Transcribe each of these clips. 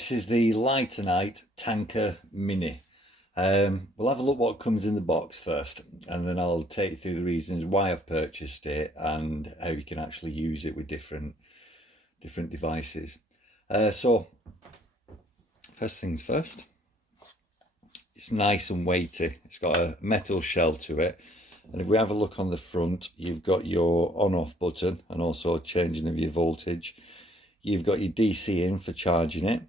This is the Litionite Tanker Mini. We'll have a look what comes in the box first, and then I'll take you through the reasons why I've purchased it and how you can actually use it with different devices. So first things first, it's nice and weighty. It's got a metal shell to it, and if we have a look on the front, you've got your on-off button and also changing of your voltage. You've got your DC in for charging it,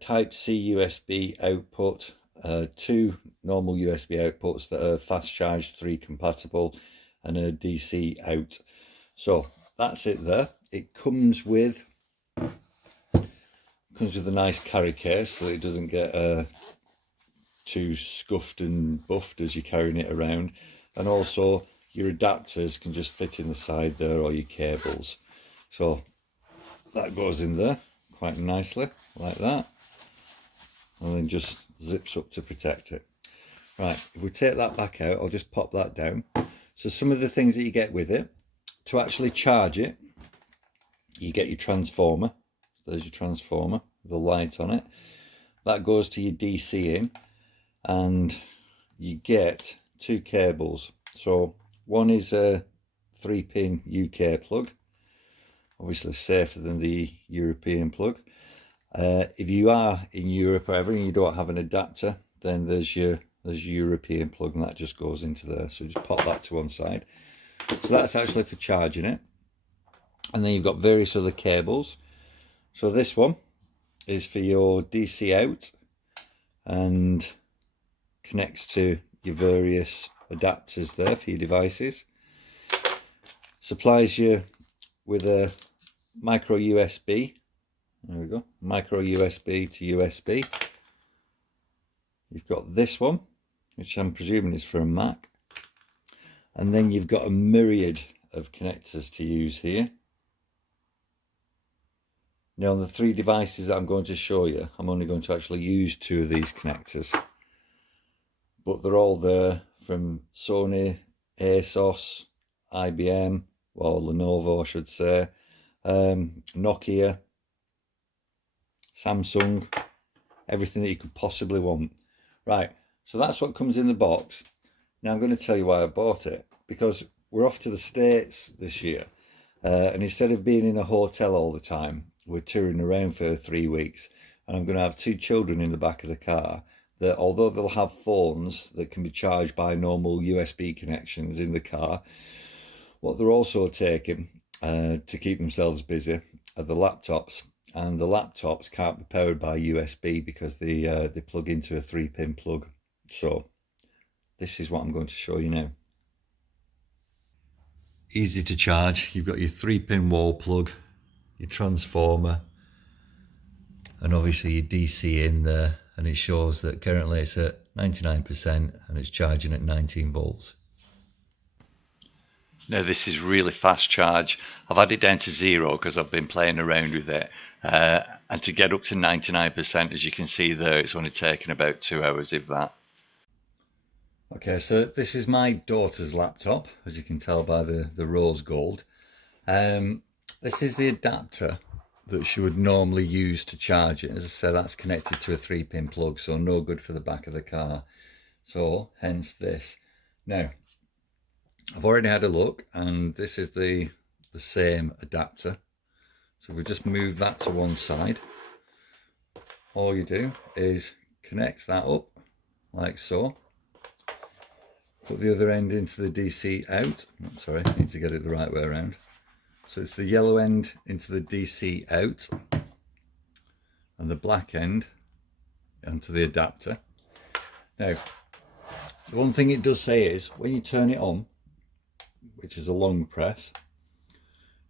type C USB output, two normal USB outputs that are fast charge 3 compatible, and a DC out. So that's it there. It comes with a nice carry case so that it doesn't get too scuffed and buffed as you're carrying it around, and also your adapters can just fit in the side there, or your cables. So that goes in there quite nicely like that, and then just zips up to protect it. Right, if we take that back out, I'll just pop that down. So some of the things that you get with it, to actually charge it, you get your transformer. There's your transformer with a light on it. That goes to your DC in, and you get 2 cables. So one is a 3-pin UK plug, obviously safer than the European plug. If you are in Europe or ever and you don't have an adapter, then there's your European plug, and that just goes into there. So just pop that to one side. So that's actually for charging it. And then you've got various other cables. So this one is for your DC out and connects to your various adapters there for your devices. Supplies you with a micro USB. There we go, micro USB to USB. You've got this one, which I'm presuming is for a Mac, and then you've got a myriad of connectors to use here. Now on the 3 devices that I'm going to show you, I'm only going to actually use 2 of these connectors, but they're all there from Sony, Asus, IBM, or Lenovo I should say, Nokia, Samsung, everything that you could possibly want. Right, so that's what comes in the box. Now I'm going to tell you why I bought it, because we're off to the States this year, and instead of being in a hotel all the time, we're touring around for 3 weeks, and I'm going to have 2 children in the back of the car that, although they'll have phones that can be charged by normal USB connections in the car, what they're also taking to keep themselves busy are the laptops. And the laptops can't be powered by USB because they plug into a 3-pin plug. So this is what I'm going to show you now. Easy to charge. You've got your 3-pin wall plug, your transformer, and obviously your DC in there, and it shows that currently it's at 99% and it's charging at 19 volts. Now this is really fast charge. I've had it down to 0 because I've been playing around with it, and to get up to 99%, as you can see there, it's only taken about 2 hours, if that. Okay, so this is my daughter's laptop, as you can tell by the rose gold. This is the adapter that she would normally use to charge it. As I said, that's connected to a 3-pin plug, so no good for the back of the car. So hence this. Now, I've already had a look, and this is the same adapter. So if we just move that to one side, all you do is connect that up like so. Put the other end into the DC out. Oh, sorry, I need to get it the right way around. So it's the yellow end into the DC out, and the black end onto the adapter. Now, the one thing it does say is when you turn it on, which is a long press,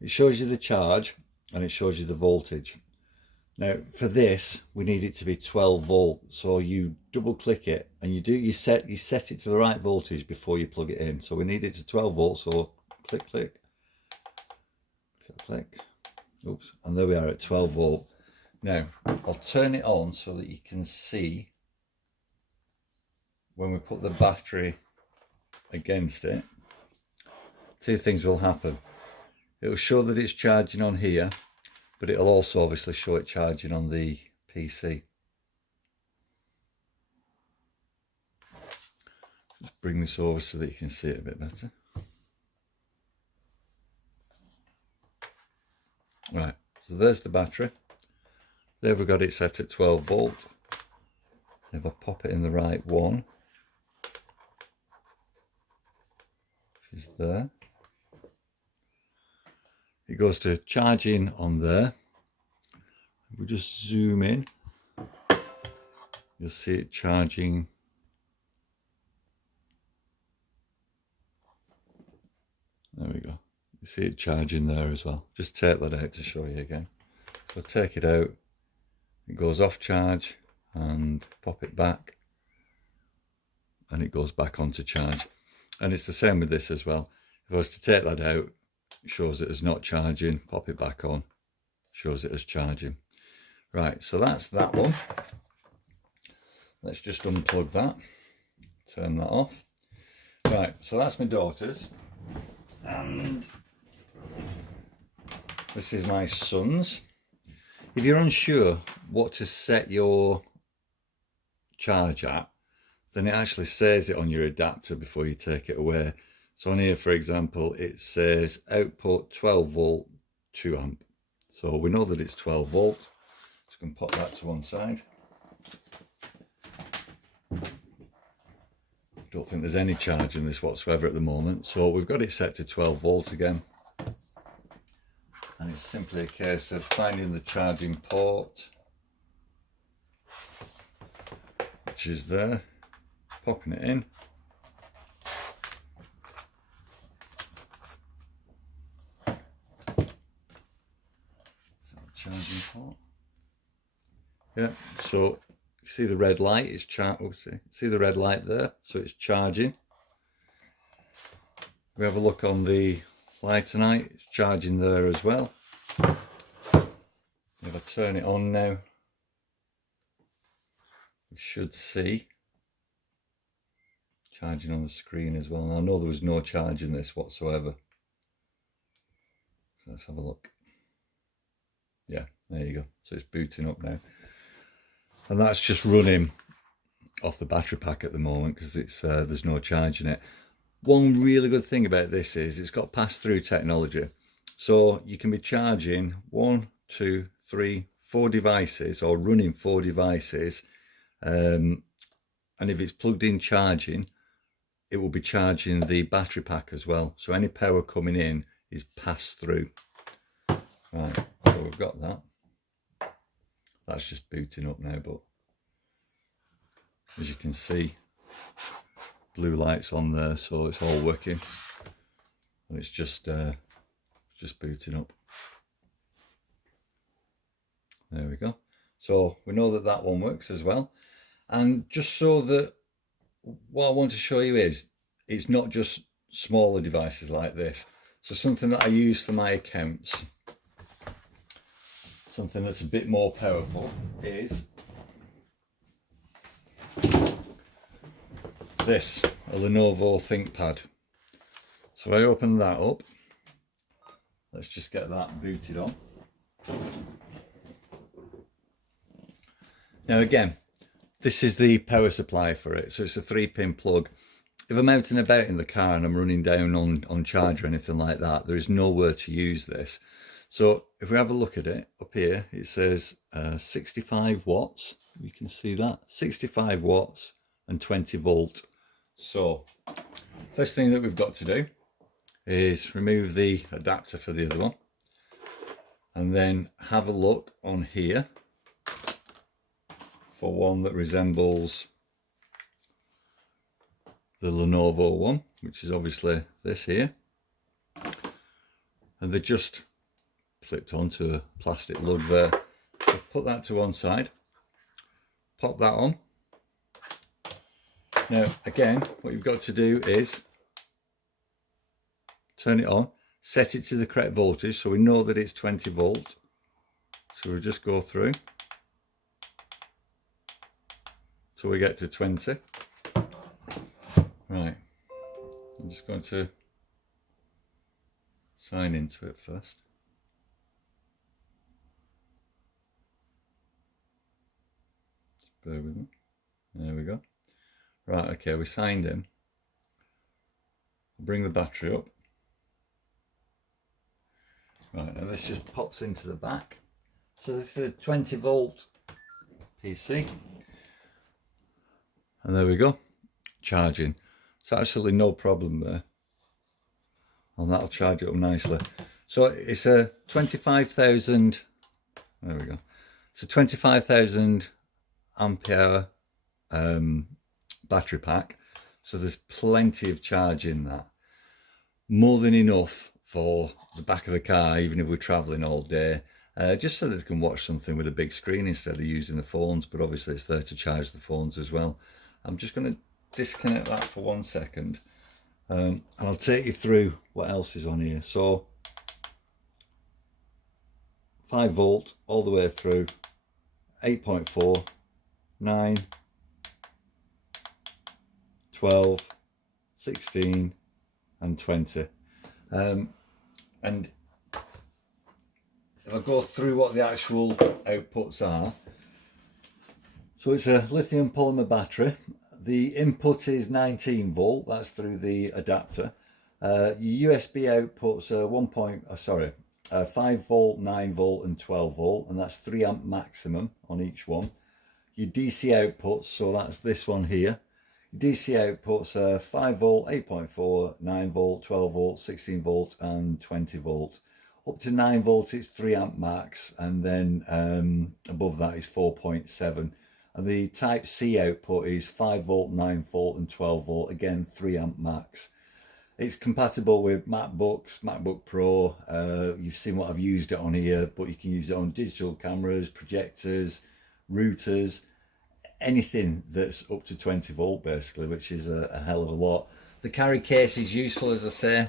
it shows you the charge and it shows you the voltage. Now for this we need it to be 12 volt, so you double click it and you set it to the right voltage before you plug it in. So we need it to 12 volts, so click click click click, oops, and there we are at 12 volt. Now I'll turn it on so that you can see when we put the battery against it. 2 things will happen. It'll show that it's charging on here, but it'll also obviously show it charging on the PC. Just bring this over so that you can see it a bit better. Right, so there's the battery. There we've got it set at 12 volt. If I pop it in the right one, which is there, it goes to charging on there. If we just zoom in, you'll see it charging. There we go. You see it charging there as well. Just take that out to show you again. So take it out, it goes off charge, and pop it back, and it goes back onto charge. And it's the same with this as well. If I was to take that out, it shows it as not charging, pop it back on, shows it as charging. Right, so that's that one. Let's just unplug that, turn that off. Right, so that's my daughter's, and this is my son's. If you're unsure what to set your charge at, then it actually says it on your adapter before you take it away. So on here, for example, it says output 12 volt 2 amp. So we know that it's 12 volt. Just going to pop that to one side. Don't think there's any charge in this whatsoever at the moment. So we've got it set to 12 volt again. And it's simply a case of finding the charging port, which is there, popping it in. Charging port. Yeah, so you see the red light is see the red light there, so it's charging. We have a look on the Litionite, it's charging there as well. If I turn it on now, we should see charging on the screen as well. And I know there was no charge in this whatsoever. So let's have a look. Yeah, there you go. So it's booting up now. And that's just running off the battery pack at the moment because it's there's no charge in it. One really good thing about this is it's got pass-through technology. So you can be charging 1, 2, 3, 4 devices, or running 4 devices. And if it's plugged in charging, it will be charging the battery pack as well. So any power coming in is passed through. Right, so we've got that. That's just booting up now, but as you can see, blue lights on there, so it's all working, and it's just booting up. There we go. So we know that that one works as well. And just so that what I want to show you is it's not just smaller devices like this. So something that I use for my accounts, something that's a bit more powerful, is this, a Lenovo ThinkPad. So I open that up. Let's just get that booted on. Now again, this is the power supply for it. So it's a 3-pin plug. If I'm out and about in the car and I'm running down on charge or anything like that, there is nowhere to use this. So if we have a look at it, up here it says 65 watts. You can see that, 65 watts and 20 volt. So first thing that we've got to do is remove the adapter for the other one, and then have a look on here for one that resembles the Lenovo one, which is obviously this here, and they just clipped onto a plastic lug there. So put that to one side, pop that on. Now again, what you've got to do is turn it on, set it to the correct voltage so we know that it's 20 volt. So we'll just go through till we get to 20. Right, I'm just going to sign into it first. Bear with me. There we go. Right, okay, we signed in. Bring the battery up. Right, now this just pops into the back. So this is a 20 volt PC. And there we go, charging. So absolutely no problem there. And that'll charge it up nicely. So it's a 25,000, there we go. It's a 25,000 ampere battery pack. So there's plenty of charge in that. More than enough for the back of the car, even if we're traveling all day. Just so that they can watch something with a big screen instead of using the phones, but obviously it's there to charge the phones as well. I'm just going to disconnect that for 1 second, and I'll take you through what else is on here. So 5 volt all the way through, 8.4, 9, 12, 16 and 20. And if I go through what the actual outputs are, so it's a lithium polymer battery. The input is 19 volt, that's through the adapter. Your USB outputs are 5 volt, 9 volt and 12 volt, and that's 3 amp maximum on each one. Your DC outputs, so that's this one here. DC outputs are 5 volt, 8.4, 9 volt, 12 volt, 16 volt and 20 volt. Up to 9 volt it's 3 amp max, and then above that is 4.7. And the type C output is 5 volt, 9 volt and 12 volt, again 3 amp max. It's compatible with MacBooks, MacBook Pro. You've seen what I've used it on here, but you can use it on digital cameras, projectors, routers, anything that's up to 20 volt basically, which is a hell of a lot. The carry case is useful, as I say.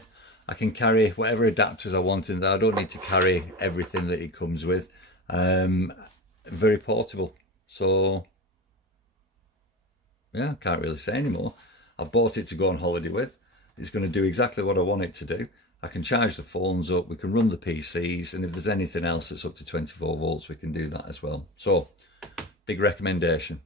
I can carry whatever adapters I want in there. I don't need to carry everything that it comes with. Very portable. So yeah, I can't really say anymore. I've bought it to go on holiday with. It's going to do exactly what I want it to do. I can charge the phones up, we can run the PCs, and if there's anything else that's up to 24 volts, we can do that as well. So, big recommendation.